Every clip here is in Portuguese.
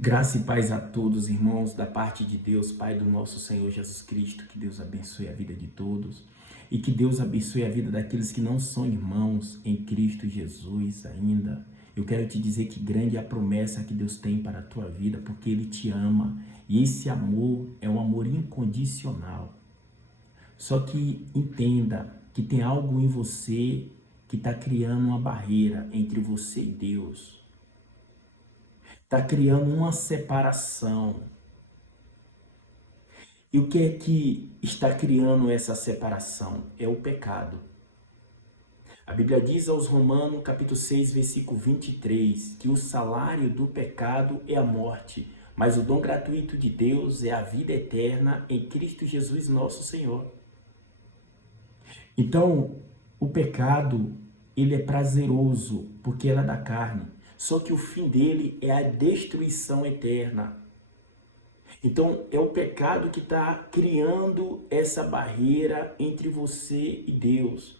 Graça e paz a todos, irmãos, da parte de Deus, Pai do nosso Senhor Jesus Cristo. Que Deus abençoe a vida de todos e que Deus abençoe a vida daqueles que não são irmãos em Cristo Jesus ainda. Eu quero te dizer que grande é a promessa que Deus tem para a tua vida, porque Ele te ama e esse amor é um amor incondicional. Só que entenda que tem algo em você que está criando uma barreira entre você e Deus. Está criando uma separação. E o que é que está criando essa separação? É o pecado. A Bíblia diz aos Romanos, capítulo 6, versículo 23, que o salário do pecado é a morte, mas o dom gratuito de Deus é a vida eterna em Cristo Jesus nosso Senhor. Então, o pecado, ele é prazeroso, porque ele é da carne. Só que o fim dele é a destruição eterna. Então, é o pecado que está criando essa barreira entre você e Deus.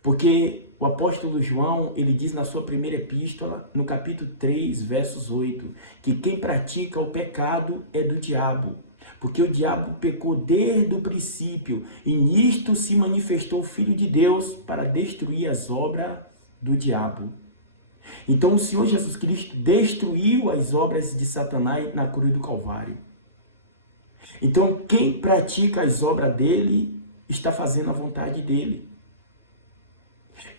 Porque o apóstolo João, ele diz na sua primeira epístola, no capítulo 3, versos 8, que quem pratica o pecado é do diabo. Porque o diabo pecou desde o princípio, e nisto se manifestou o Filho de Deus para destruir as obras do diabo. Então o Senhor Jesus Cristo destruiu as obras de Satanás na cruz do Calvário. Então quem pratica as obras dele está fazendo a vontade dele.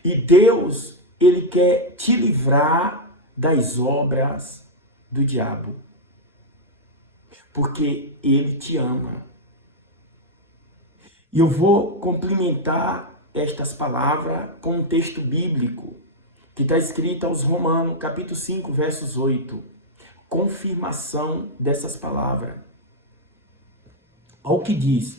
E Deus, ele quer te livrar das obras do diabo. Porque ele te ama. E eu vou complementar estas palavras com um texto bíblico que está escrito aos Romanos, capítulo 5, versos 8. Confirmação dessas palavras. Olha o que diz.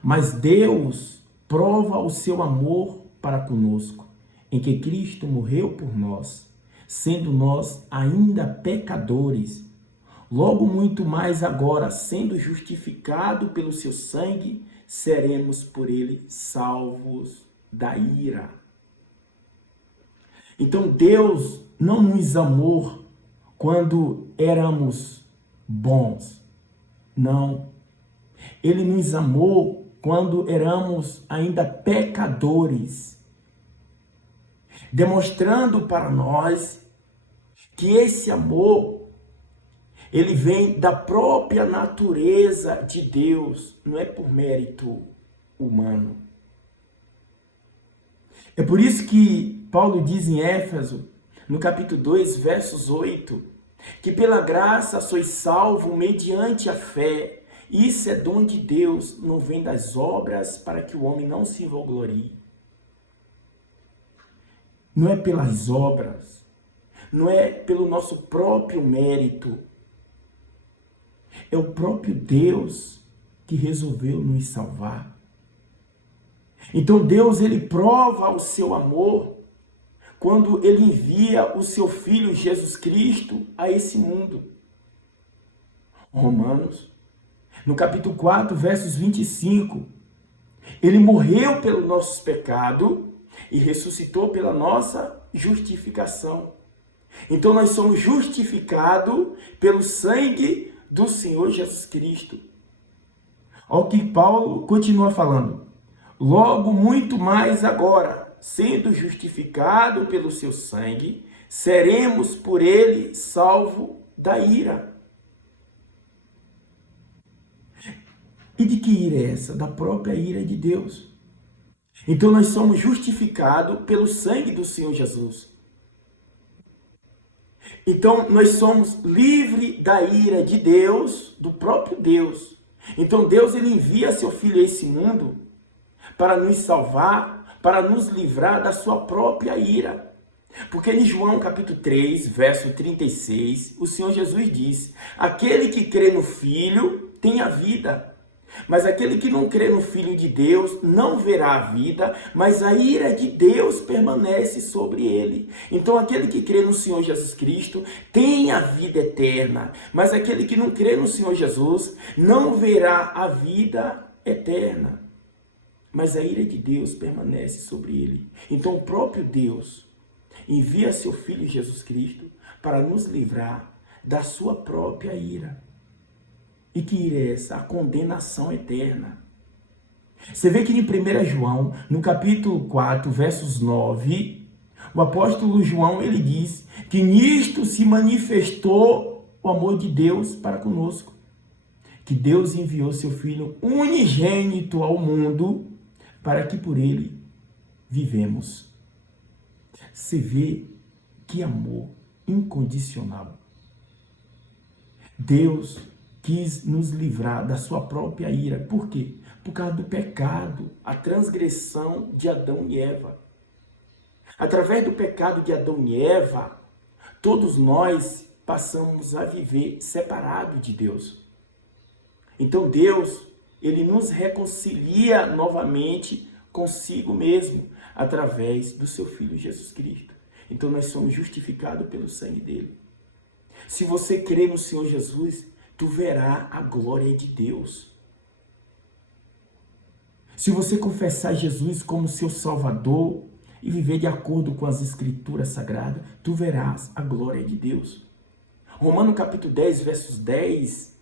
Mas Deus prova o seu amor para conosco, em que Cristo morreu por nós, sendo nós ainda pecadores. Logo muito mais agora, sendo justificado pelo seu sangue, seremos por ele salvos da ira. Então Deus não nos amou quando éramos bons. Não. Ele nos amou quando éramos ainda pecadores. Demonstrando para nós que esse amor, ele vem da própria natureza de Deus, não é por mérito humano. É por isso que Paulo diz em Éfeso, no capítulo 2, versos 8, que pela graça sois salvos mediante a fé. Isso é dom de Deus, não vem das obras, para que o homem não se vanglorie. Não é pelas obras, não é pelo nosso próprio mérito. É o próprio Deus que resolveu nos salvar. Então Deus, ele prova o seu amor quando ele envia o seu Filho Jesus Cristo a esse mundo. Romanos, no capítulo 4, versos 25. Ele morreu pelos nossos pecados e ressuscitou pela nossa justificação. Então nós somos justificados pelo sangue do Senhor Jesus Cristo. Olha o que Paulo continua falando. Logo muito mais agora, sendo justificado pelo seu sangue, seremos por ele salvos da ira. E de que ira é essa? Da própria ira de Deus. Então nós somos justificados pelo sangue do Senhor Jesus. Então nós somos livres da ira de Deus, do próprio Deus. Então Deus, ele envia seu Filho a esse mundo para nos salvar, para nos livrar da sua própria ira. Porque em João capítulo 3, verso 36, o Senhor Jesus diz: aquele que crê no Filho tem a vida. Mas aquele que não crê no Filho de Deus não verá a vida, mas a ira de Deus permanece sobre ele. Então aquele que crê no Senhor Jesus Cristo tem a vida eterna, mas aquele que não crê no Senhor Jesus não verá a vida eterna. Mas a ira de Deus permanece sobre ele. Então o próprio Deus envia seu Filho Jesus Cristo para nos livrar da sua própria ira. E que ira é essa? A condenação eterna. Você vê que em 1 João, no capítulo 4, versos 9, o apóstolo João, ele diz que nisto se manifestou o amor de Deus para conosco. Que Deus enviou seu Filho unigênito ao mundo para que por ele vivemos. Você vê que amor incondicional. Deus quis nos livrar da sua própria ira. Por quê? Por causa do pecado, a transgressão de Adão e Eva. Através do pecado de Adão e Eva, todos nós passamos a viver separados de Deus. Então Deus, ele nos reconcilia novamente consigo mesmo, através do seu Filho Jesus Cristo. Então nós somos justificados pelo sangue dele. Se você crê no Senhor Jesus, tu verá a glória de Deus. Se você confessar Jesus como seu Salvador e viver de acordo com as Escrituras Sagradas, tu verás a glória de Deus. Romanos capítulo 10, versos 10,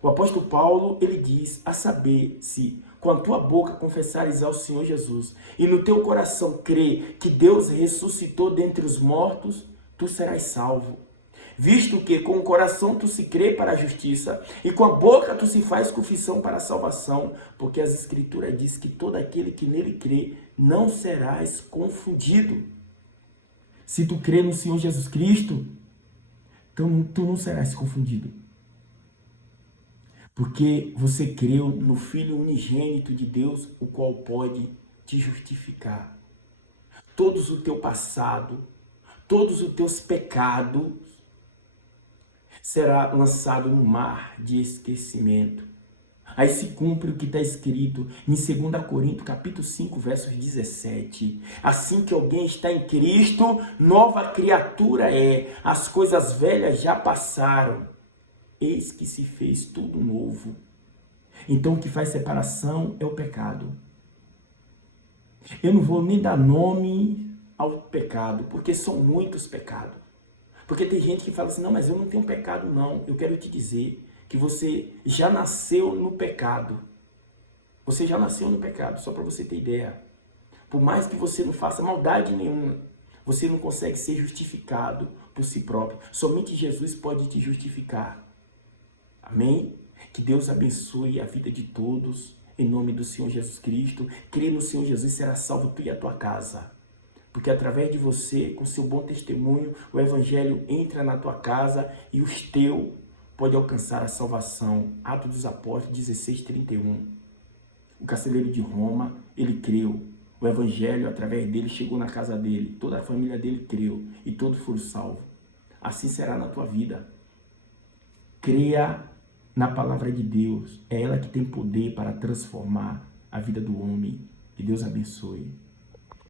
o apóstolo Paulo, ele diz, a saber, se com a tua boca confessares ao Senhor Jesus e no teu coração crer que Deus ressuscitou dentre os mortos, tu serás salvo. Visto que com o coração tu se crê para a justiça e com a boca tu se faz confissão para a salvação, porque as Escrituras diz que todo aquele que nele crê não serás confundido. Se tu crê no Senhor Jesus Cristo, então tu não serás confundido. Porque você creu no Filho unigênito de Deus, o qual pode te justificar. Todos o teu passado, todos os teus pecados, será lançado no mar de esquecimento. Aí se cumpre o que está escrito em 2 Coríntios, capítulo 5, versos 17. Assim que alguém está em Cristo, nova criatura é. As coisas velhas já passaram. Eis que se fez tudo novo. Então o que faz separação é o pecado. Eu não vou nem dar nome ao pecado, porque são muitos pecados. Porque tem gente que fala assim, não, mas eu não tenho pecado não. Eu quero te dizer que você já nasceu no pecado. Você já nasceu no pecado, só para você ter ideia. Por mais que você não faça maldade nenhuma, você não consegue ser justificado por si próprio. Somente Jesus pode te justificar. Amém? Que Deus abençoe a vida de todos, em nome do Senhor Jesus Cristo. Crê no Senhor Jesus, será salvo tu e a tua casa. Porque através de você, com seu bom testemunho, o Evangelho entra na tua casa e os teus podem alcançar a salvação. Atos dos Apóstolos 16:31. O carcereiro de Roma, ele creu. O Evangelho, através dele, chegou na casa dele. Toda a família dele creu e todos foram salvos. Assim será na tua vida. Creia na palavra de Deus. É ela que tem poder para transformar a vida do homem. Que Deus abençoe.